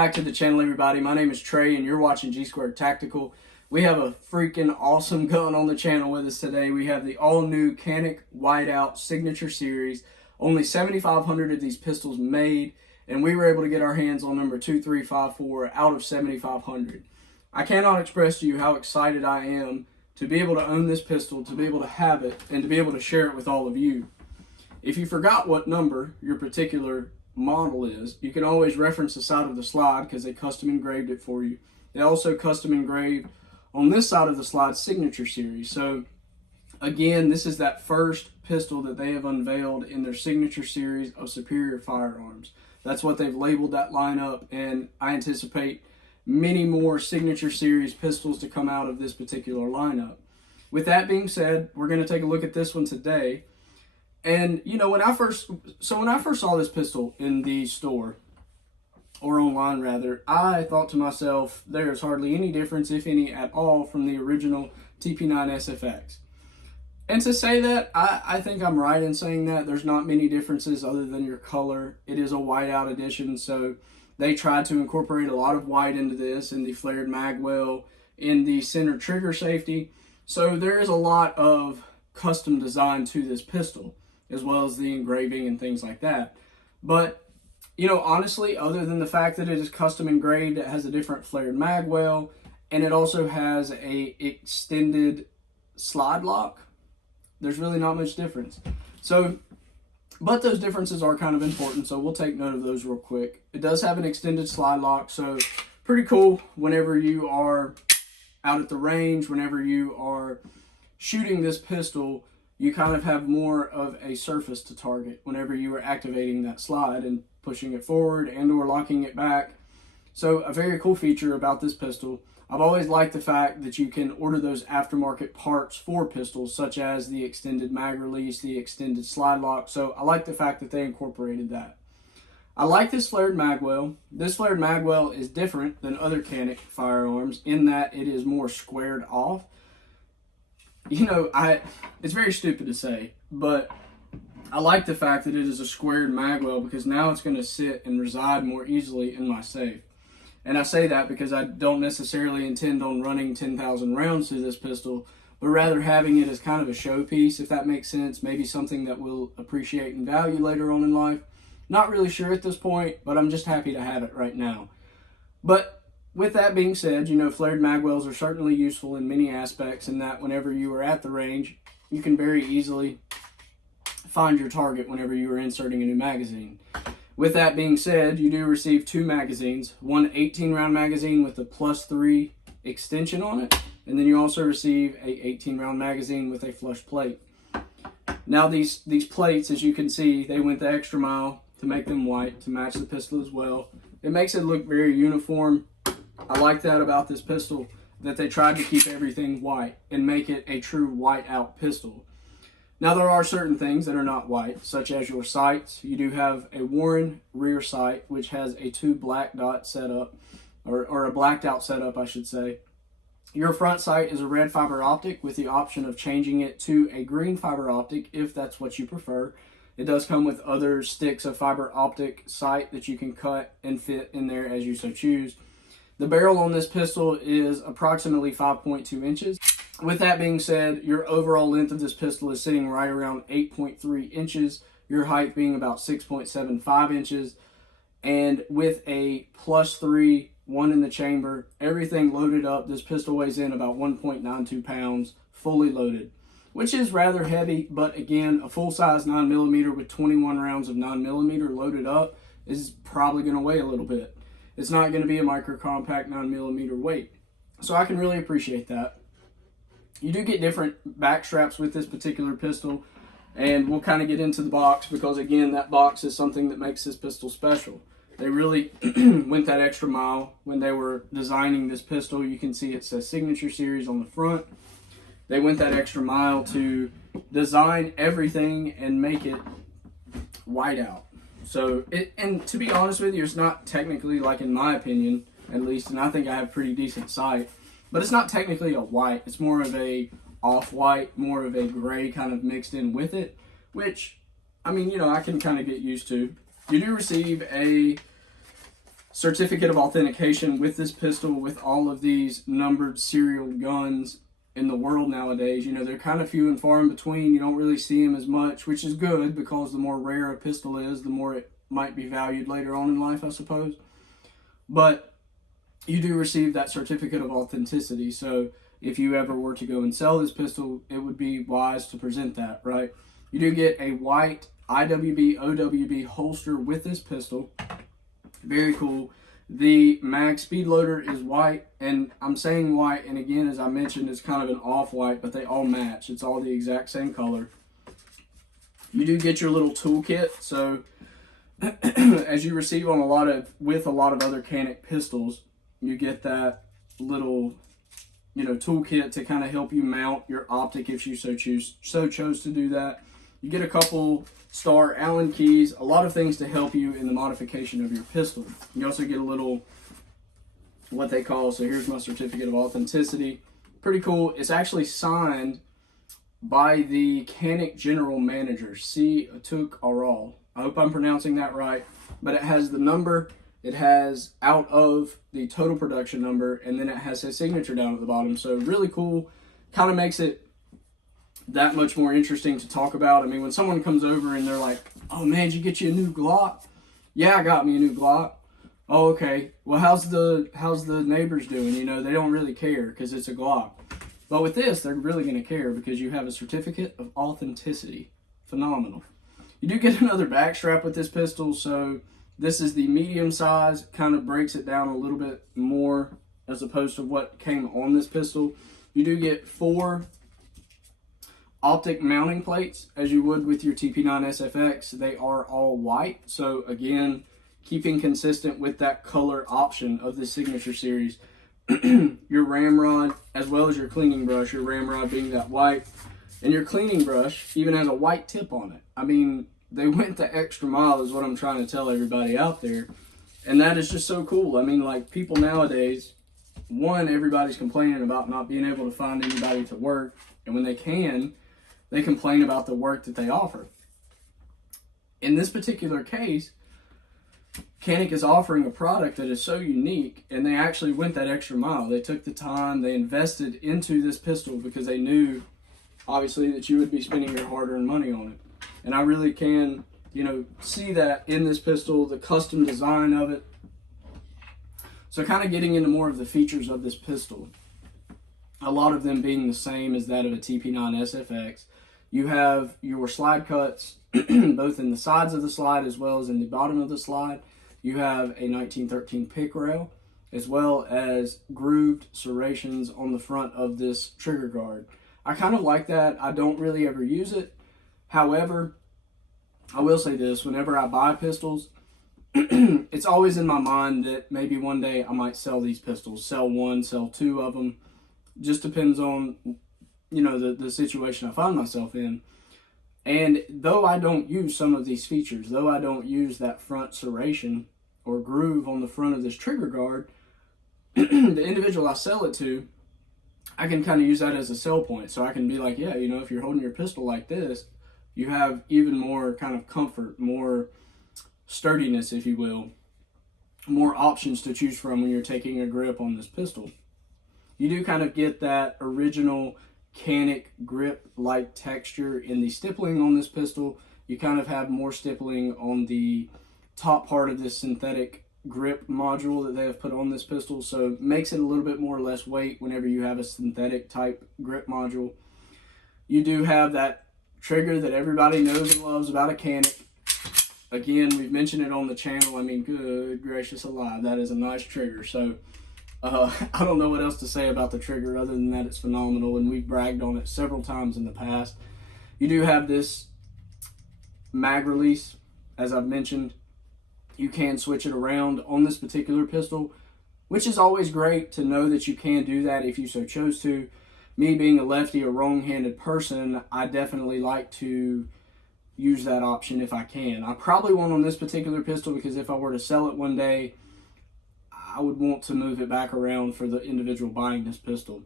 back to the channel, everybody. My name is Trey, and you're watching G2 Tactical. We have a freaking awesome gun on the channel with us today. We have the all-new Canik Whiteout Signature Series. Only 7,500 of these pistols made, and we were able to get our hands on number 2354 out of 7,500. I cannot express to you how excited I am to be able to own this pistol, to be able to have it, and to be able to share it with all of you. If you forgot what number your particular model is, you can always reference the side of the slide because they custom engraved it for you. They also custom engraved on this side of the slide Signature Series. So again, this is that first pistol that they have unveiled in their Signature Series of superior firearms. That's what they've labeled that lineup, and I anticipate many more Signature Series pistols to come out of this particular lineup. With that being said, we're going to take a look at this one today. And you know, when I first saw this pistol in the store, or online rather, I thought to myself, there's hardly any difference, if any at all, from the original TP9SFX. And to say that, I think I'm right in saying that. There's not many differences other than your color. It is a whiteout edition, so they tried to incorporate a lot of white into this, in the flared magwell, in the center trigger safety. So there is a lot of custom design to this pistol, as well as the engraving and things like that. But, you know, honestly, other than the fact that it is custom engraved, it has a different flared magwell, and it also has a extended slide lock, there's really not much difference. So, but those differences are kind of important, so we'll take note of those real quick. It does have an extended slide lock, so pretty cool whenever you are out at the range, whenever you are shooting this pistol, you kind of have more of a surface to target whenever you are activating that slide and pushing it forward and or locking it back. So a very cool feature about this pistol. I've always liked the fact that you can order those aftermarket parts for pistols, such as the extended mag release, the extended slide lock. So I like the fact that they incorporated that. I like this flared magwell. This flared magwell is different than other Canik firearms in that it is more squared off. You know, it's very stupid to say, but I like the fact that it is a squared magwell because now it's going to sit and reside more easily in my safe. And I say that because I don't necessarily intend on running 10,000 rounds through this pistol, but rather having it as kind of a showpiece, if that makes sense, maybe something that we'll appreciate and value later on in life. Not really sure at this point, but I'm just happy to have it right now. But with that being said, you know, flared magwells are certainly useful in many aspects, in that whenever you are at the range, you can very easily find your target whenever you are inserting a new magazine. With that being said, you do receive two magazines, one 18-round magazine with a +3 extension on it, and then you also receive a 18-round magazine with a flush plate. Now these plates, as you can see, they went the extra mile to make them white to match the pistol as well. It makes it look very uniform. I like that about this pistol, that they tried to keep everything white and make it a true whiteout pistol. Now there are certain things that are not white, such as your sights. You do have a Warren rear sight, which has a 2 black dot setup, or a blacked out setup, I should say. Your front sight is a red fiber optic with the option of changing it to a green fiber optic if that's what you prefer. It does come with other sticks of fiber optic sight that you can cut and fit in there as you so choose. The barrel on this pistol is approximately 5.2 inches. With that being said, your overall length of this pistol is sitting right around 8.3 inches, your height being about 6.75 inches, and with a +3, one in the chamber, everything loaded up, this pistol weighs in about 1.92 pounds, fully loaded, which is rather heavy, but again, a full-size 9mm with 21 rounds of 9mm loaded up is probably going to weigh a little bit. It's not going to be a micro-compact 9mm weight, so I can really appreciate that. You do get different back straps with this particular pistol, and we'll kind of get into the box because, again, that box is something that makes this pistol special. They really went that extra mile when they were designing this pistol. You can see it says Signature Series on the front. They went that extra mile to design everything and make it whiteout. So, and to be honest with you, it's not technically, like in my opinion, at least, and I think I have pretty decent sight, but it's not technically a white. It's more of a off-white, more of a gray kind of mixed in with it, which, I mean, you know, I can kind of get used to. You do receive a certificate of authentication with this pistol, with all of these numbered serial guns in the world nowadays. You know, they're kind of few and far in between. You don't really see them as much, which is good, because the more rare a pistol is, the more it might be valued later on in life, I suppose. But you do receive that certificate of authenticity. So if you ever were to go and sell this pistol, it would be wise to present that, right? You do get a white IWB OWB holster with this pistol. Very cool. The mag speed loader is white, and I'm saying white, and again, as I mentioned, it's kind of an off-white, but they all match. It's all the exact same color. You do get your little toolkit, so as you receive on with a lot of other Canik pistols, you get that little, you know, toolkit to kind of help you mount your optic if you chose to do that. You get a couple star Allen keys, a lot of things to help you in the modification of your pistol. You also get a little, what they call, so here's my certificate of authenticity. Pretty cool. It's actually signed by the Canik general manager, C. Atuk Aral. I hope I'm pronouncing that right, but it has the number, it has out of the total production number, and then it has his signature down at the bottom. So really cool. Kind of makes it that much more interesting to talk about. I mean, when someone comes over and they're like, "Oh man, did you get you a new Glock?" "Yeah, I got me a new Glock." "Oh, okay. Well, how's the neighbors doing?" You know, they don't really care because it's a Glock. But with this, they're really going to care because you have a certificate of authenticity. Phenomenal. You do get another back strap with this pistol, so this is the medium size, kind of breaks it down a little bit more as opposed to what came on this pistol. You do get 4 optic mounting plates, as you would with your TP9SFX. They are all white, so again, keeping consistent with that color option of the Signature Series. Your ramrod, as well as your cleaning brush, your ramrod being that white, and your cleaning brush even has a white tip on it. I mean, they went the extra mile is what I'm trying to tell everybody out there, and that is just so cool. I mean, like, people nowadays, one, everybody's complaining about not being able to find anybody to work, and when they can, they complain about the work that they offer. In this particular case, Canik is offering a product that is so unique, and they actually went that extra mile. They took the time, they invested into this pistol because they knew, obviously, that you would be spending your hard-earned money on it. And I really can, you know, see that in this pistol, the custom design of it. So kind of getting into more of the features of this pistol, a lot of them being the same as that of a TP9SFX. You have your slide cuts, both in the sides of the slide as well as in the bottom of the slide. You have a 1913 pick rail, as well as grooved serrations on the front of this trigger guard. I kind of like that. I don't really ever use it. However, I will say this, whenever I buy pistols, it's always in my mind that maybe one day I might sell these pistols, sell one, sell 2 of them. Just depends on, you know, the situation I find myself in. And though I don't use some of these features, though I don't use that front serration or groove on the front of this trigger guard, the individual I sell it to, I can kind of use that as a sell point. So I can be like, yeah, you know, if you're holding your pistol like this, you have even more kind of comfort, more sturdiness, if you will, more options to choose from when you're taking a grip on this pistol. You do kind of get that original Canik grip-like texture in the stippling on this pistol. You kind of have more stippling on the top part of this synthetic grip module that they have put on this pistol, so it makes it a little bit more or less weight whenever you have a synthetic type grip module. You do have that trigger that everybody knows and loves about a Canik. Again, we've mentioned it on the channel. I mean, good gracious alive, that is a nice trigger. So I don't know what else to say about the trigger other than that it's phenomenal, and we've bragged on it several times in the past. You do have this mag release, as I've mentioned. You can switch it around on this particular pistol, which is always great to know that you can do that if you so chose to. Me being a lefty or wrong-handed person, I definitely like to use that option if I can. I probably won't on this particular pistol because if I were to sell it one day, I would want to move it back around for the individual buying this pistol.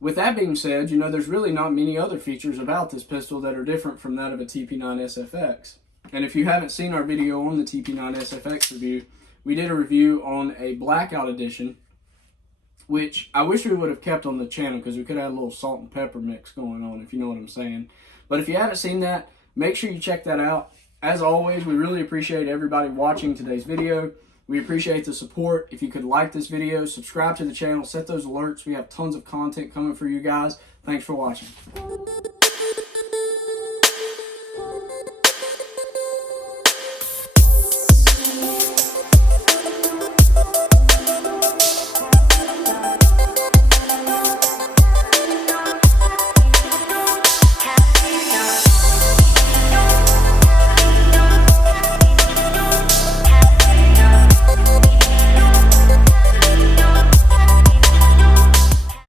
With that being said, you know, there's really not many other features about this pistol that are different from that of a TP9SFX. And if you haven't seen our video on the TP9SFX review, we did a review on a Blackout edition, which I wish we would have kept on the channel because we could have had a little salt and pepper mix going on, if you know what I'm saying. But if you haven't seen that, make sure you check that out. As always, we really appreciate everybody watching today's video. We appreciate the support. If you could like this video, subscribe to the channel, set those alerts. We have tons of content coming for you guys. Thanks for watching.